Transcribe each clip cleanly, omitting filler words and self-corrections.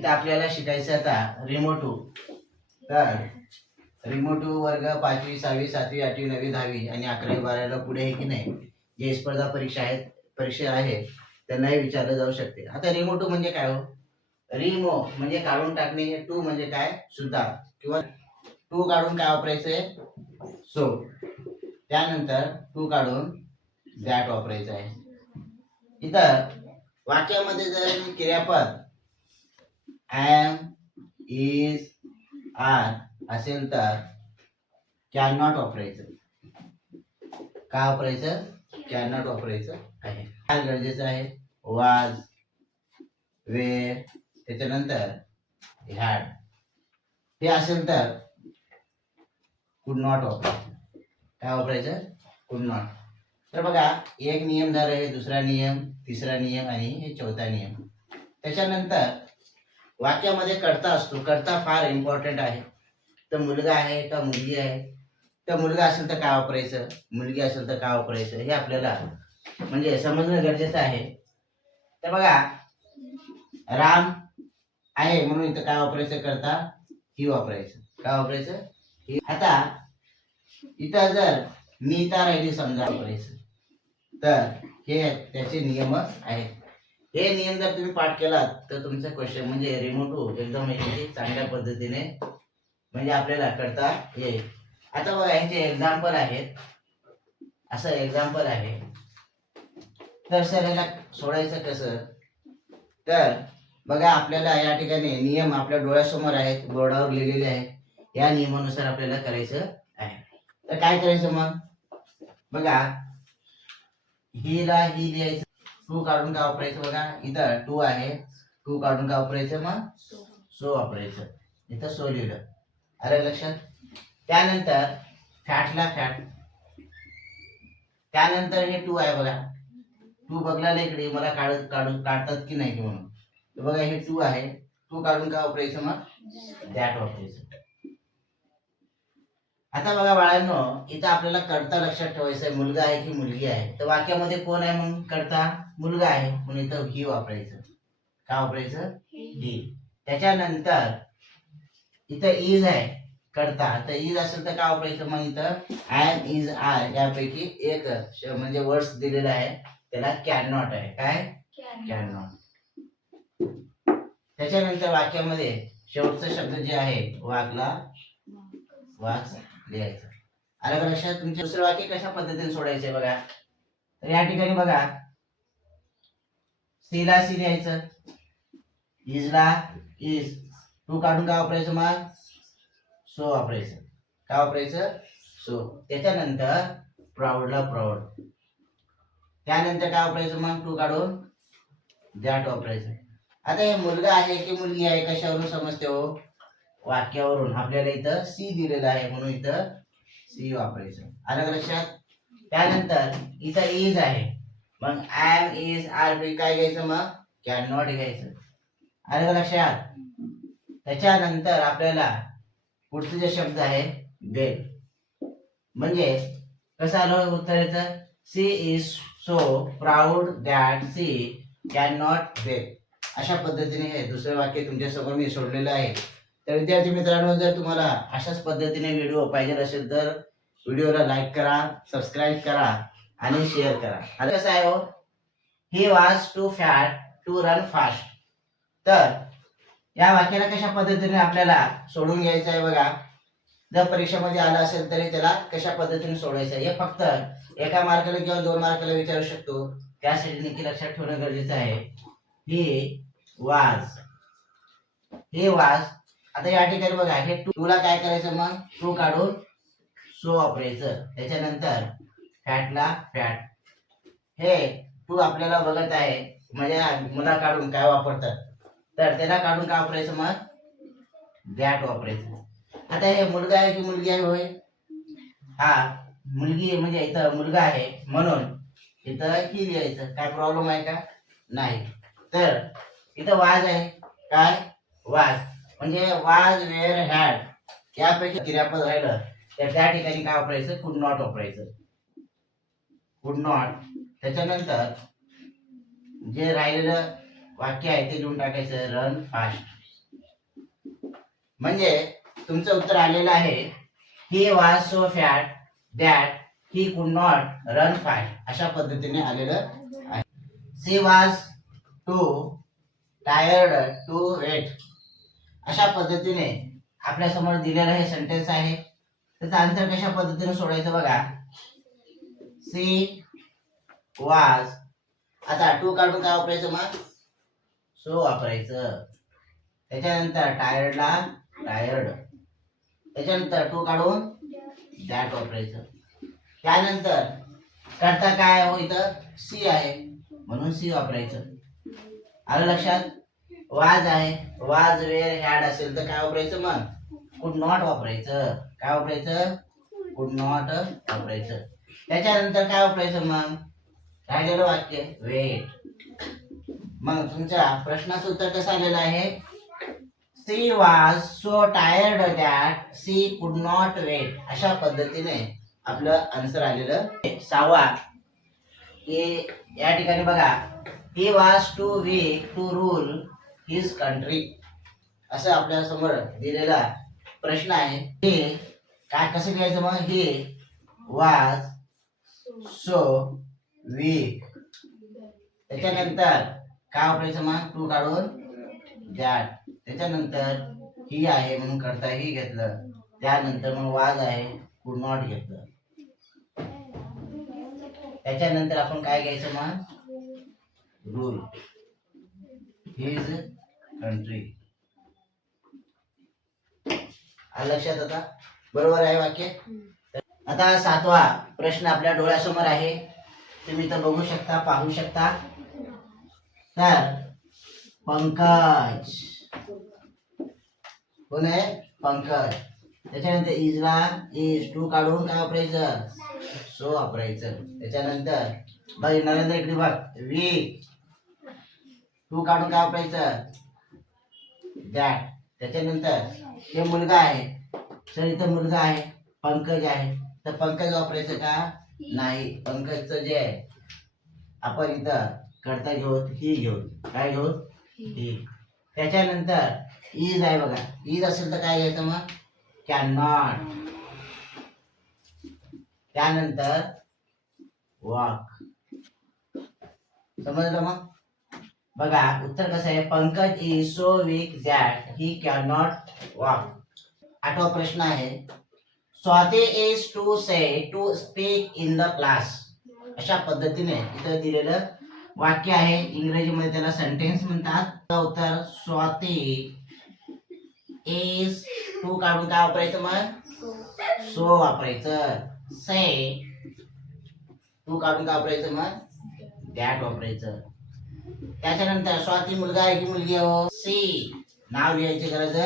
इथं आपल्याला शिकायचं आता रिमोटू. तर रिमोटू वर्ग 5वी 6वी 7वी 8वी 9वी 10वी आणि 11वी 12वीला पुढे आहे की नाही, जे स्पर्धा परीक्षा आहेत त्यांनाही विचारलं जाऊ शकते. आता रिमोटू म्हणजे काय हो? रिमो म्हणजे काढून टाकणे, टू म्हणजे काय, सुद्धा, किंवा टू काढून काय वापरायचंय, सो. त्यानंतर टू काढून दॅट वापरायचं आहे. इथं वाक्यामध्ये जर क्रियापद एम, इज, आर असेल तर कॅन नॉट वापरायचं. का वापरायचं? कॅन नॉट वापरायचं आहे. काय गरजेचं आहे? वाज, वेर, त्याच्यानंतर हॅड हे असेल तर कुड नॉट वापरायचं. काय वापरायचं? कुड नॉट. तर बघा, एक नियम झाला, हे दुसरा नियम, तिसरा नियम आणि हे चौथा नियम. त्याच्यानंतर वाक्यामध्ये कर्ता असतो. कर्ता फार इम्पॉर्टंट आहे. तर मुलगा आहे का मुलगी आहे, तर मुलगा असेल तर काय वापरायचं, मुलगी असेल तर काय वापरायचं, हे आपल्याला म्हणजे समजणं गरजेचं आहे. तर बघा, राम आहे म्हणून इथं काय वापरायचं, करता ही वापरायचं. काय वापरायचं? ही. आता इथं जर नीता राहिली समजा वापरायचं, तर हे त्याचे नियम आहेत. हे नियम जर तुम्ही पाठ केलात तर तुमचं क्वेश्चन म्हणजे रिमोटू एकदम चांगल्या पद्धतीने म्हणजे आपल्याला करता येईल. आता बघा, ह्याचे एक्झाम्पल आहेत. असं एक्झाम्पल आहे. तर सर याला सोडायचं कसं? तर बघा, आपल्याला या ठिकाणी नियम आपल्या डोळ्यासमोर आहेत, बोर्डावर लिहिलेले आहेत. या नियमानुसार आपल्याला करायचं आहे. तर काय करायचं मग? बघा, हिला ही लिहायचं. टू काढून काय वापरायचं? बघा, इथं टू आहे, टू काढून काय वापरायचं? मग सो वापरायचं. इथं सो लिहिलं. अरे लक्षात. त्यानंतर फॅटला फॅट. त्यानंतर हे टू आहे बघा, टू बघला इकडे मला काढतात की नाही म्हणून. तर बघा, हे टू आहे, टू काढून काय वापरायचं? मग दॅट वापरायचं. आता बघा बाळांनो, इथं आपल्याला कर्ता लक्षात ठेवायचं आहे, मुलगा आहे की मुलगी आहे. तर वाक्यामध्ये कोण आहे? मग कर्ता मुलगा आहे म्हणून इथं ही वापरायचं. काय वापरायचं? ही. त्याच्यानंतर इथं इज आहे करता, तर इज असेल तर काय वापरायचं? मग इथं एम, इज, आर यापैकी एक म्हणजे वर्ड्स दिलेला आहे, त्याला कॅन नॉट आहे. काय? Can not. त्याच्यानंतर वाक्यामध्ये शेवटचा शब्द जे आहे वागला, वाच लिहायचं. आलं का लक्षात? तुमचे दुसरं वाक्य कशा पद्धतीने सोडायचे बघा. तर या ठिकाणी बघा, सीला सी लिहायचं, इजला इज, टू काढून काय वापरायचं? मग सो वापरायचं. काय वापरायचं? सो. त्याच्यानंतर प्राऊडला प्राऊड. त्यानंतर काय वापरायचं? मग टू काढून दॅट वापरायचं. आता हे मुलगा आहे की मुलगी आहे कशावरून समजते हो? वाक्यावरून. आपल्याला इथं सी दिलेलं आहे म्हणून इथं सी वापरायचं. आलं का लक्षात? त्यानंतर इथं इज आहे, मग एम, इज, आर काय घ्यायचं? मग कॅन नॉट घ्यायचं. आलं का लक्षात? त्याच्यानंतर आपल्याला पुढचे जे शब्द आहे बेल, म्हणजे कसं आलं उत्तर याचं? She is so proud that she can not bell. अशा पद्धतीने हे दुसरे वाक्य तुमच्या समोर मी सोडलेलं आहे. तर विद्यार्थी मित्रांनो, जर तुम्हाला अशाच पद्धतीने व्हिडिओ पाहिजे असेल तर व्हिडिओला लाईक करा, सबस्क्राईब करा आणि शेअर करा. आता कसं आहे हो? He was too fat to run fast. तर या वाक्याला कशा पद्धतीने आपल्याला सोडून घ्यायचं आहे बघा. जर परीक्षेमध्ये आलं असेल तरी त्याला कशा पद्धतीने सोडायचं आहे हे फक्त एका मार्काला किंवा 2 मार्काला विचारू शकतो. त्यासाठी नक्की लक्षात ठेवणं गरजेचं आहे. ही वाज, हे वाज. आता या ठिकाणी बघा, हे टू ला काय करायचं? मग टू काढून सो वापरायचं. त्याच्यानंतर फॅटला फॅट. हे टू आपल्याला बघत आहे म्हणजे मुला काढून काय वापरतात, तर त्याला काढून काय वापरायचं? मग दॅट वापरायचं. आता हे मुलगा आहे की मुलगी आहे? होय, हा मुलगी म्हणजे इथं मुलगा आहे म्हणून इथं ही लिहायचं. काय प्रॉब्लेम आहे का? नाही. तर इथं वाज आहे. काय? वाज. म्हणजे वाज, वेअर, हॅड यापैकी क्रियापद राहिलं तर त्या ठिकाणी काय वापरायचं? कुड नॉट वापरायचं. कुड नॉट. त्याच्यानंतर जे राहिलेलं वाक्य आहे ते लिहून टाकायचं, रन फास्ट. म्हणजे तुमचं उत्तर आलेलं आहे he was so fat that he could not run fast, अशा पद्धतीने आलेलं आहे. She was too tired to wait, अशा पद्धतीने आपल्या समोर दिलेलं हे सेंटेन्स आहे. त्याचा आन्सर कशा पद्धतीने सोडायचं बघा. सी वाज, आता टू काढून काय वापरायचं मग, सो वापरायचं. त्याच्यानंतर टायर्डला टायर्ड, त्याच्यानंतर टू काढून दॅट वापरायचं. त्यानंतर करता काय हो, इथं सी आहे म्हणून सी वापरायचं. आलं लक्षात. वाज आहे, वाज वेअर हॅड असेल तर काय वापरायचं मग, कुड नॉट वापरायचं. काय वापरायचं, कुड नॉट वापरायचं. त्याच्यानंतर काय वापरायचं मग, राहिलेलं वाक्य वेट. मग तुमच्या प्रश्नाचं उत्तर कसं आलेलं आहे, she was so tired that she could not wait, अशा पद्धतीने आपलं आन्सर आलेलं. 6वा की या ठिकाणी बघा, he was too weak to rule his country, असं आपल्या समोर दिलेला प्रश्न आहे. हे काय कसं लिहायचं मग, हे वाज सो वीक, त्याच्यानंतर काय वापरायचं मग, टू काढून दॅट, त्याच्यानंतर ही आहे म्हणून करता ही घेतलं, त्यानंतर मग वाज आहे कुड नॉट घेतलं. त्याच्यानंतर आपण काय घ्यायचं मग, रूल हिज कंट्री. लक्षात आता बरोबर आहे वाक्य. आता 7वा प्रश्न आपल्या डोळ्यासमोर आहे, तुम्ही तर बघू शकता, पाहू शकता. तर पंकज कोण आहे, पंकज. त्याच्यानंतर इजला इज, टू काढून काय वापरायचं, सो वापरायचं. त्याच्यानंतर बघ नरेंद्र इकडे बघ, वीक, टू काढून काय वापरायचं, दॅट. त्याच्यानंतर ते मुलगा आहे, सर इथं मुलगा आहे, पंकज आहे, तर पंकज वापरायचं का नाही, पंकजचं जे आहे आपण इथं करता घेऊ ही घेऊ, काय घेऊ ही. त्याच्यानंतर इज आहे बघा, इज असेल तर काय घ्यायचं मग, कॅन नॉट. त्यानंतर वॉक. समजलं मग. बघा उत्तर कसं आहे, Pankaj is so weak that he can not walk. 8वा प्रश्न आहे, Swati is too shy to speak in the class, अशा पद्धतीने इथं दिलेलं वाक्य आहे. इंग्रजीमध्ये त्याला सेंटेन्स म्हणतात. उत्तर स्वाती इज, टू काढून काय वापरायचं मग, सो वापरायचं. से, टू काढून काय वापरायचं मग, दॅट वापरायचं. त्याच्यानंतर स्वाती मुलगा आहे की मुलगी आहे, सी, नाव लिहायची गरज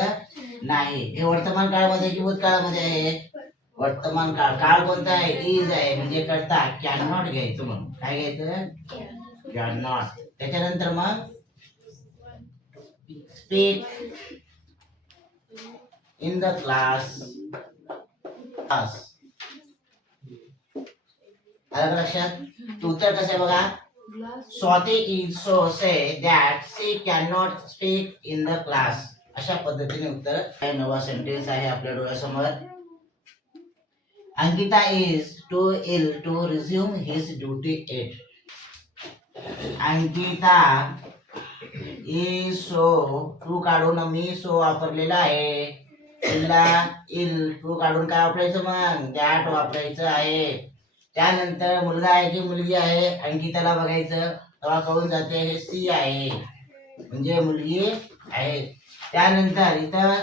नाही. हे वर्तमान काळामध्ये की भूतकाळामध्ये आहे, वर्तमान काळ. काळ कोणता आहे, इज आहे, म्हणजे करता कॅन नॉट घ्यायचं. म्हणून काय घ्यायचं, कॅन नॉट. त्याच्यानंतर मग स्पीक इन द क्लास. आलं लक्षात. उत्तर कसं आहे बघा, Swati is so say that she can not speak in the class, अशा पद्धतीने उत्तर. काय नवा सेंटेन्स आहे आपल्या डोळ्यासमोर. Ankita is too ill to resume his duty at. Ankita is so, too काढून मी सो वापरलेला आहे. इलला इल, टू काढून काय वापरायचं मग, दॅट वापरायचं आहे. त्यानंतर मुलगा आहे की मुलगी आहे, अंकिताला बघायचं तेव्हा कळून जाते हे सी आहे म्हणजे मुलगी आहे. त्यानंतर इथं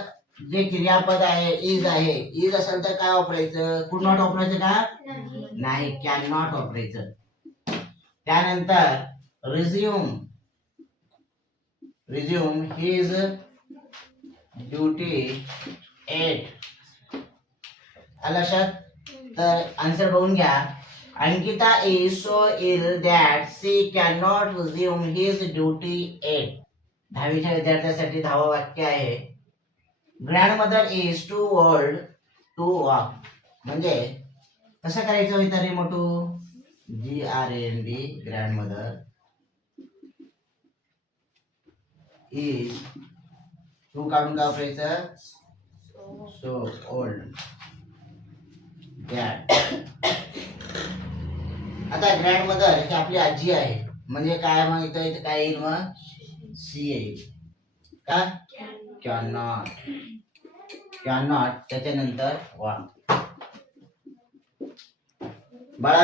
जे क्रियापद आहे इज आहे, इज असेल तर काय वापरायचं, कुड नॉट वापरायचं का नाही, कॅन नॉट वापरायचं. त्यानंतर resume, resume his duty at. लक्षात. तर आन्सर बघून घ्या. Ankita is so ill that she can not resume his duty at. 10वीच्या विद्यार्थ्यांसाठी 10वं वाक्य आहे, grandmother is too old to walk. म्हणजे कसं करायचं होतं रे मोठू, GRAND, ग्रँडमदर इज, टू काढून काय वापरायचं, सो ओल्ड डॅड. आता ग्रँड मदर ही आपली आजी आहे म्हणजे काय मग इथं काय येईल मग सी येईल का कॅन नॉट त्याच्यानंतर वा